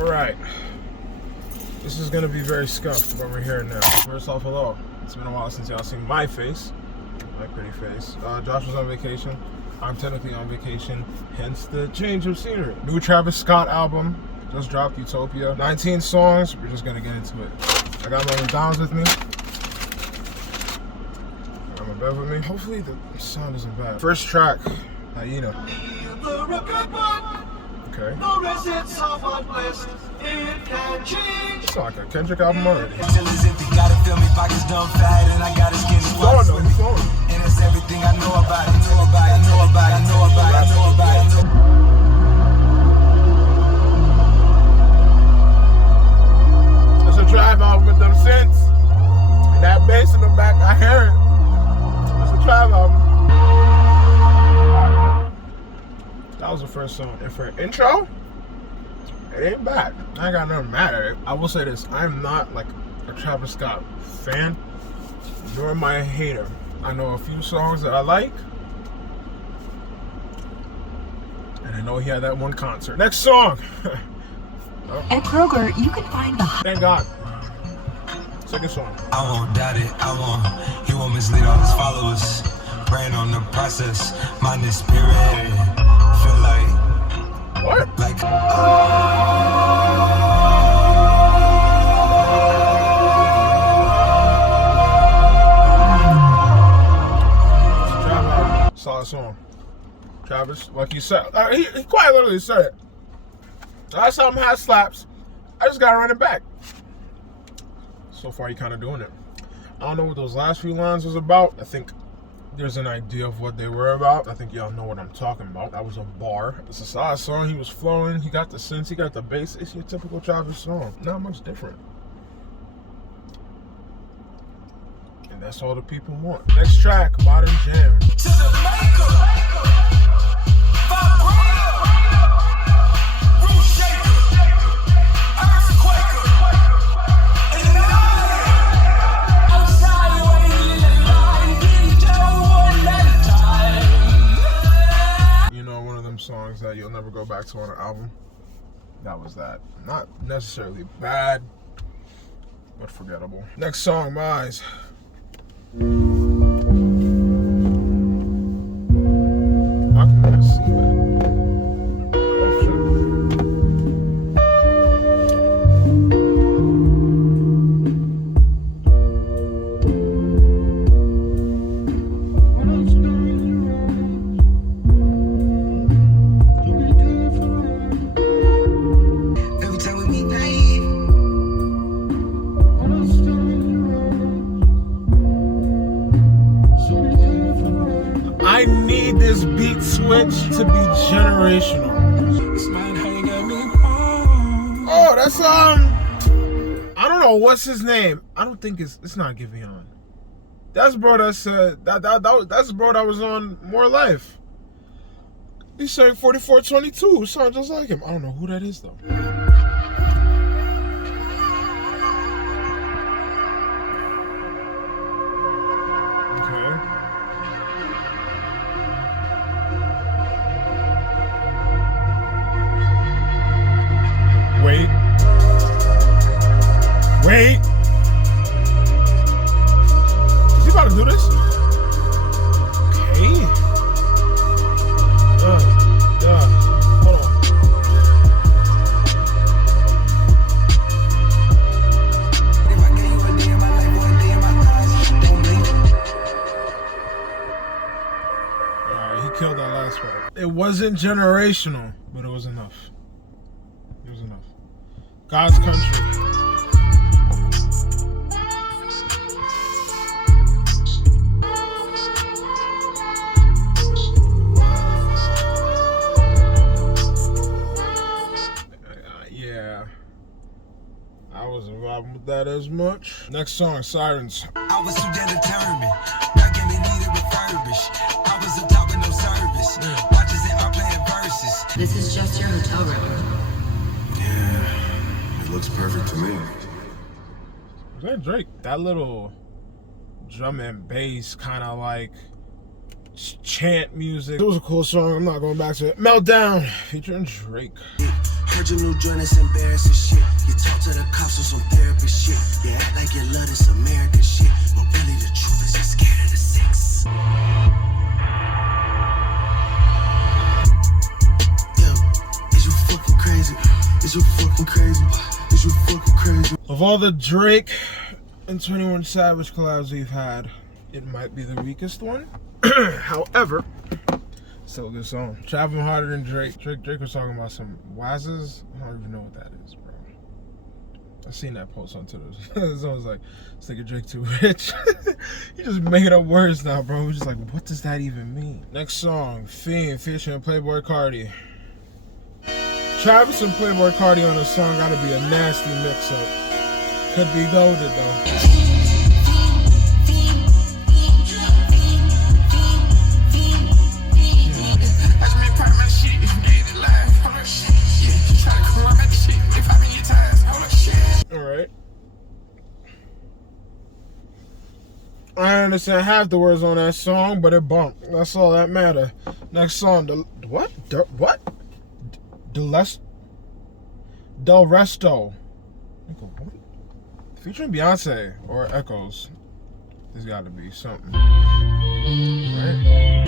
Alright. This is going to be very scuffed, but we're here now. First off, hello. It's been a while since y'all seen my face. My pretty face. Josh was on vacation. I'm technically on vacation, hence the change of scenery. New Travis Scott album. Just dropped, Utopia. 19 songs. We're just going to get into it. I got my McDonald's with me. I got my bed with me. Hopefully the sound isn't bad. First track, Hyena. Okay. It's like a Kendrick album already. He's flowing though, he's flowing. And it's everything I know about it, It's a Tribe album with them synths. And that bass in the back, I hear it. It's a Tribe album. That was the first song. And for an intro, it ain't bad. I ain't got nothing mad at it. I will say this, I'm not like a Travis Scott fan, nor am I a hater. I know a few songs that I like, and I know he had that one concert. Next song. At Kroger, you can find the... Thank God. Second song. I won't doubt it, he won't mislead all his followers. Brain on the process, mind is spirit. Feel like... What? Like... Solid song. Travis, like you said, he quite literally said it. Last album had slaps. I just gotta run it back. So far, he kind of doing it. I don't know what those last few lines was about. I think there's an idea of what they were about. I think y'all know what I'm talking about. That was a bar. It's a solid song. He was flowing. He got the synths. He got the bass. It's your typical Travis song. Not much different. And that's all the people want. Next track, Modern Jam. To the maker. Songs that you'll never go back to on an album. That was that. Not necessarily bad, but forgettable. Next song, My Eyes. How can I see that? Oh, shit. I need this beat switch to be generational. Oh, that's I don't know what's his name. I don't think it's not Giveon. That's bro that said that's bro that was on More Life. He's saying 4422. Sounds just like him. I don't know who that is though. Wait. Is he about to do this? Okay. Hold on. Alright, he killed that last part. It wasn't generational, but it was enough. It was enough. God's Country. I wasn't vibing with that as much. Next song, Sirens. I was too damn determined. Back in me needed refurbish. I was up top with no service. Watches it, I'm playing verses. This is just your hotel room. Yeah, it looks perfect to me. Was that Drake? That little drum and bass kind of like chant music. It was a cool song. I'm not going back to it. Meltdown featuring Drake. Heard your new joint is embarrassing shit. You talk to the cops on some therapist shit. You act like you love this American shit, but really the truth is you're scared of the sex. Yo, is you fucking crazy? Is you fucking crazy? Is you fucking crazy? Of all the Drake and 21 Savage collabs we've had, it might be the weakest one. However, still a good song. Traveling harder than Drake. Drake was talking about some wazzes. I don't even know what that is, bro. I seen that post on Twitter. So I was like, this nigga Drake too rich. He just making up words now, bro. We're just like, what does that even mean? Next song, Fiend featuring Playboi Carti. Travis and Playboi Carti on a song gotta be a nasty mix-up. Could be golded though. Alright. I understand half the words on that song, but it bumped. That's all that matter. Next song, what? Del Resto. Featuring Beyonce or Echoes. There's gotta be something. Right?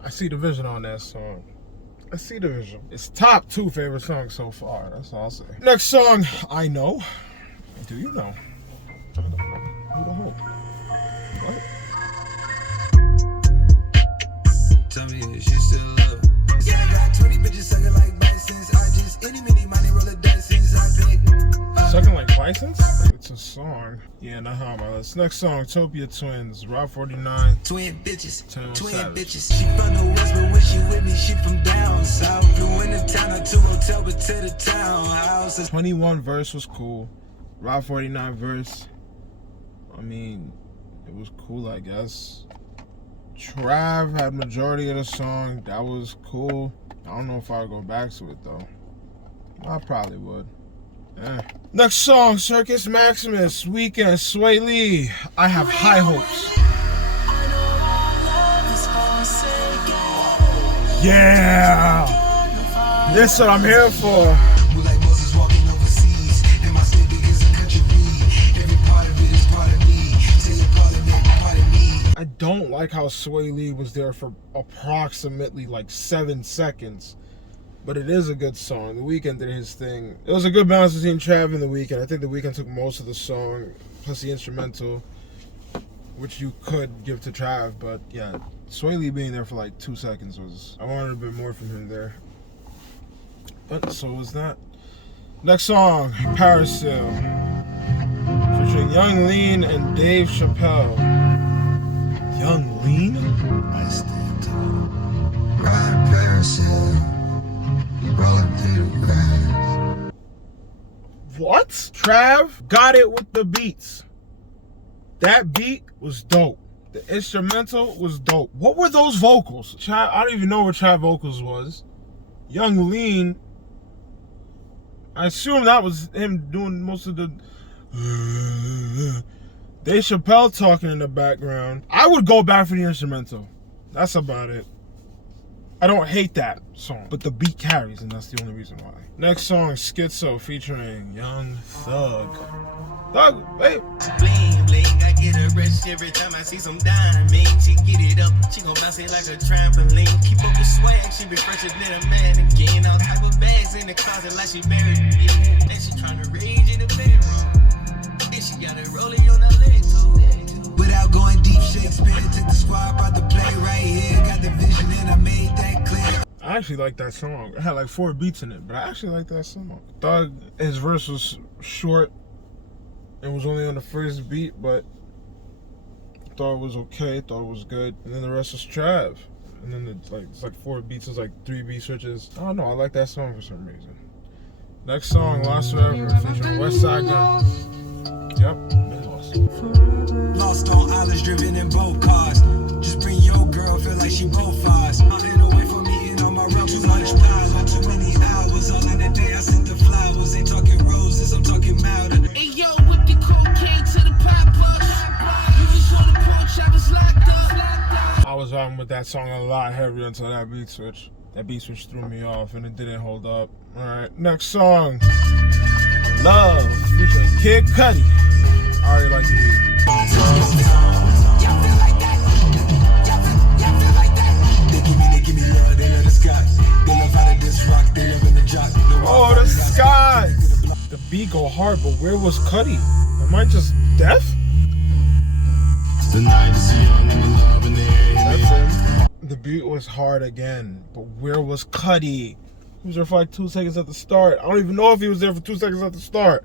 I see the vision on that song. I see the vision. It's top 2 favorite songs so far. That's all I'll say. Next song, I Know. Do you know? I don't know. Who the hope? What? Tell me if she still love. Yeah, I got 20 bitches sucking like bisons. I just any money roll a dice since I pick. Sucking like license? It's a song. Yeah, not how my list. Next song, Utopia Twins, Rob 49. Twin bitches, twin Savage. bitches. She from the west, but when she with me, she from down south. Flew in the town, or to hotel, but to the townhouse. 21 verse was cool. Rob 49 verse, I mean, it was cool, I guess. Trav had majority of the song. That was cool. I don't know if I would go back to it though. I probably would. Next song, Circus Maximus, Weekend, Sway Lee. I Have High Hopes. Yeah! This is what I'm here for. I don't like how Sway Lee was there for approximately like 7 seconds. But it is a good song. The Weeknd did his thing. It was a good balance between Trav and The Weeknd. I think The Weeknd took most of the song, plus the instrumental, which you could give to Trav. But yeah, Sway Lee being there for like 2 seconds was... I wanted a bit more from him there. But so was that. Next song, Parasail. Featuring Young Lean and Dave Chappelle. Young Lean? I stand tall. Ride Parasail. What? Trav got it with the beats. That beat was dope. The instrumental was dope. What were those vocals? Trav, I don't even know what Trav vocals was. Young Lean. I assume that was him doing most of the... Dave Chappelle talking in the background. I would go back for the instrumental. That's about it. I don't hate that song, but the beat carries, and that's the only reason why. Next song, Schizo, featuring Young Thug. Thug, babe. Bling, bling, I get a rush every time I see some diamonds. She get it up, she gon' bounce it like a trampoline. Keep up the swag, she be fresher than a mannequin. All type of bags in the closet like she married me. And she tryna rage in the bedroom. And she got a rollie on her leg too. Without going deep, Shakespeare took the squad out the play right here. Got the vision and I made that clear. I actually like that song. It had like 4 beats in it, but I actually like that song. Thug, his verse was short. It was only on the first beat, but I thought it was okay. Thought it was good. And then the rest was Trav. And then it's like 4 beats. It's like 3 beat switches. I don't know. I like that song for some reason. Next song, Lost Forever, featuring West Side Gun. Yep, they lost. Lost on islands, driven in both cars. Just bring your girl, feel like she both ours. And away from me and all my rubs. Too much power, too many hours. All in the day, I sent the flowers. Ain't talking roses, I'm talking milder. Hey yo, whip the cocaine to the pop up. You just on the porch, I was locked up. I was on with that song a lot heavier until that beat switch. That beat switch threw me off and it didn't hold up. Alright, next song. Love, featuring Kid Cudi. I already like the beat. They give me love, they love the sky. They love how to diss rock, they love in the jock. Oh, the sky! The beat go hard, but where was Cudi? Am I just deaf? The night is young and the love in the air. That's it. The beat was hard again, but where was Cudi? He was there for like 2 seconds at the start. I don't even know if he was there for 2 seconds at the start.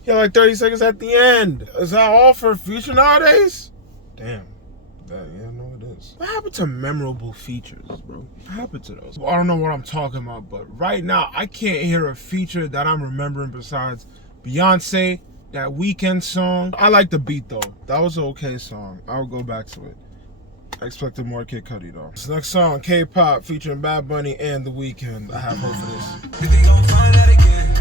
He had like 30 seconds at the end. Is that all for Future nowadays? Damn. Yeah, no, it is. What happened to memorable features, bro? What happened to those? Well, I don't know what I'm talking about, but right now, I can't hear a feature that I'm remembering besides Beyonce, that Weeknd song. I like the beat, though. That was an okay song. I'll go back to it. I expected more Kid Cudi, though. This next song, K-pop, featuring Bad Bunny and The Weeknd. I have hope for this. Think they gon' find that again.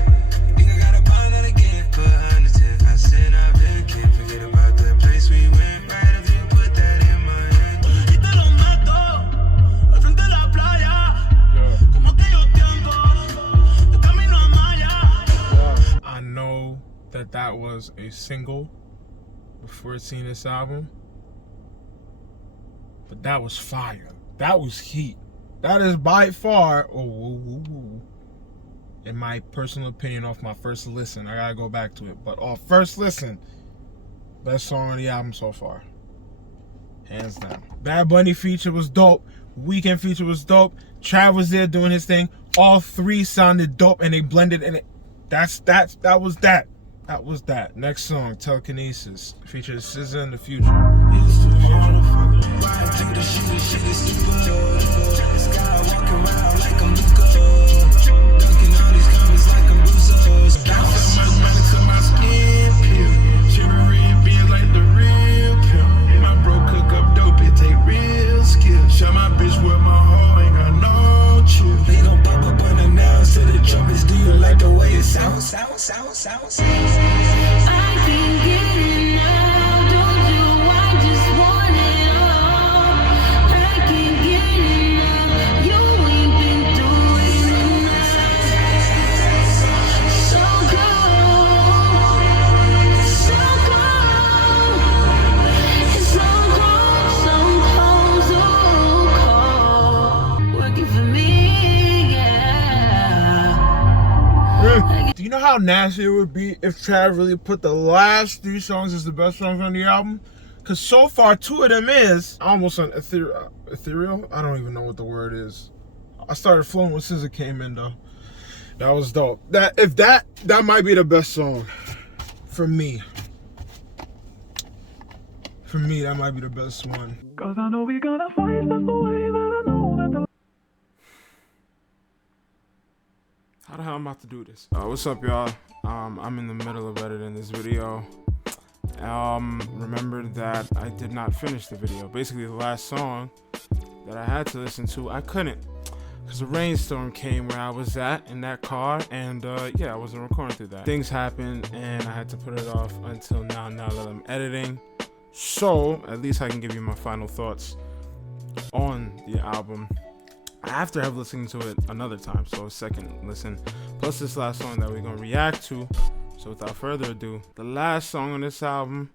Think I gotta find that again. But I understand. I said I really can't forget about that place we went. Right after you put that in my hand. Y te lo mato al frente de la playa. Como que yo tengo de camino a Maya. I know that was a single before seeing this album. But that was fire. That was heat. That is by far, in my personal opinion, off my first listen. I gotta go back to it. But off first listen, best song on the album so far. Hands down. Bad Bunny feature was dope. Weeknd feature was dope. Trav was there doing his thing. All three sounded dope and they blended in it. That was that. That was that. Next song, Telekinesis, features SZA in the Future. Sounds. I can get it now, don't you? I just want it all. I can get it now, you ain't been doing enough. So cold, it's so cold, working for me, yeah. Do you know how nasty it would be if Trav really put the last 3 songs as the best songs on the album? Because so far, 2 of them is almost an ethereal. I don't even know what the word is. I started flowing when SZA came in, though. That was dope. That might be the best song for me. For me, that might be the best one. Cause I know we gonna fight, that's the way that I know that. How the hell I'm about to do this? What's up, y'all? I'm in the middle of editing this video. Remember that I did not finish the video. Basically, the last song that I had to listen to, I couldn't. Because a rainstorm came where I was at in that car, and I wasn't recording through that. Things happened, and I had to put it off until now that I'm editing. So, at least I can give you my final thoughts on the album after I've listened to it another time, so a second listen, plus this last song that we're gonna react to. So without further ado, the last song on this album,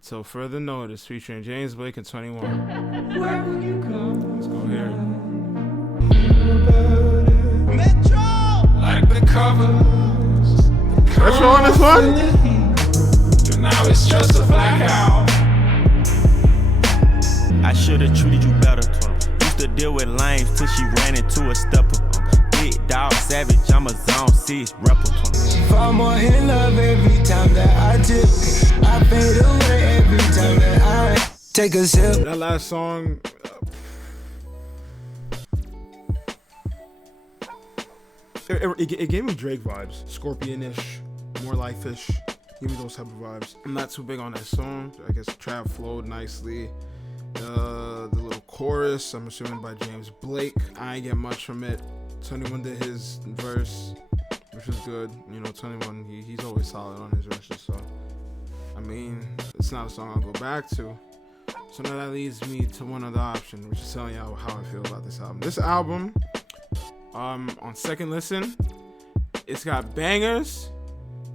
Till Further Notice, featuring James Blake and 21. Where will you go? Let's go here. Metro! Like the covers. That's on this one? So now it's just a blackout. I should've treated you better. Used to deal with lames till she ran into a stepper. Big dog savage, I'm a zone 6 rapper. Fall more in love every time that I tip. I fade away every time that I take a sip. That last song, it gave me Drake vibes. Scorpion-ish, more life-ish. Give me those type of vibes. I'm not too big on that song. I guess Trav flowed nicely. The little chorus, I'm assuming by James Blake. I ain't get much from it. 21 did his verse, which was good. You know, 21, he's always solid on his verses. So, I mean, it's not a song I'll go back to. So now that leads me to one other option, which is telling you how I feel about this album. This album, on second listen, it's got bangers,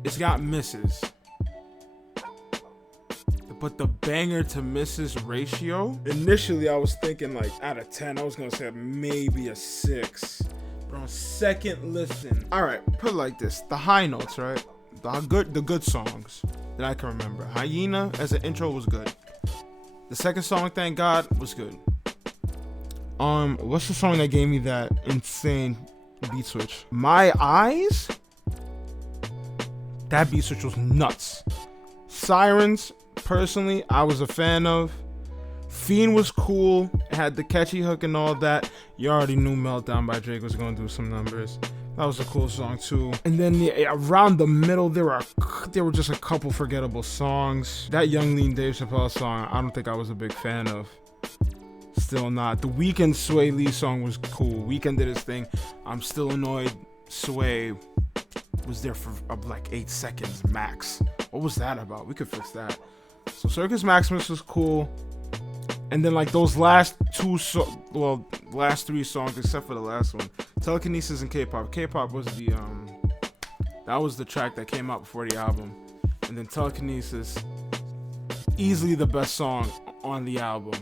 it's got misses. But the banger to misses ratio, initially I was thinking like out of 10, I was gonna say maybe a 6. But on second listen, all right, put it like this: the high notes, right? The good songs that I can remember. Hyena as an intro was good. The second song, Thank God, was good. What's the song that gave me that insane beat switch? My Eyes. That beat switch was nuts. Sirens, personally, I was a fan of. Fiend was cool. It had the catchy hook and all that. You already knew Meltdown by Drake was going to do some numbers. That was a cool song too. And then around the middle, there were just a couple forgettable songs. That Young Lean Dave Chappelle song, I don't think I was a big fan of. Still not. The Weeknd Sway Lee song was cool. Weeknd did his thing. I'm still annoyed Sway was there for like 8 seconds max. What was that about? We could fix that. So Circus Maximus was cool. And then like those last last 3 songs except for the last one, Telekinesis and K-pop. K-pop was that was the track that came out before the album. And then Telekinesis, easily the best song on the album.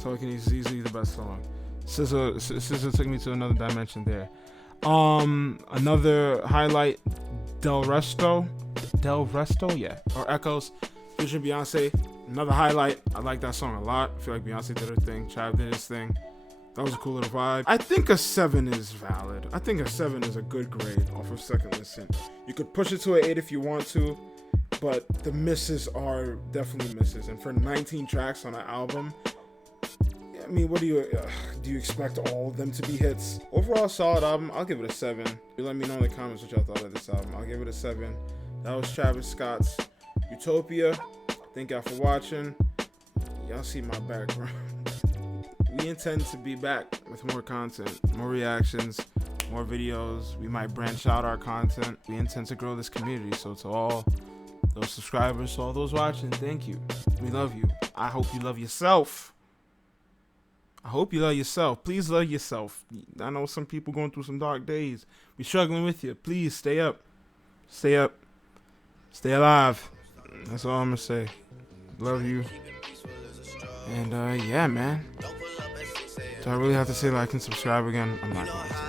Telekinesis is easily the best song. Schizo took me to another dimension there. Another highlight, Del Resto, yeah, or Echoes, featuring Beyonce. Another highlight. I like that song a lot. I feel like Beyonce did her thing. Trav did his thing. That was a cool little vibe. I think a 7 is valid. I think a 7 is a good grade off of second listen. You could push it to an 8 if you want to, but the misses are definitely misses. And for 19 tracks on an album, I mean, what do you expect all of them to be hits? Overall, solid album. I'll give it a 7. You let me know in the comments what y'all thought of this album. I'll give it a 7. That was Travis Scott's Utopia. Thank y'all for watching. Y'all see my background. We intend to be back with more content, more reactions, more videos. We might branch out our content. We intend to grow this community. So to all those subscribers, to all those watching, thank you. We love you. I hope you love yourself. I hope you love yourself. Please love yourself. I know some people going through some dark days. We're struggling with you. Please stay up. Stay up. Stay alive. That's all I'm going to say. Love you. And yeah, man. Do I really have to say like and subscribe again? I'm not going to.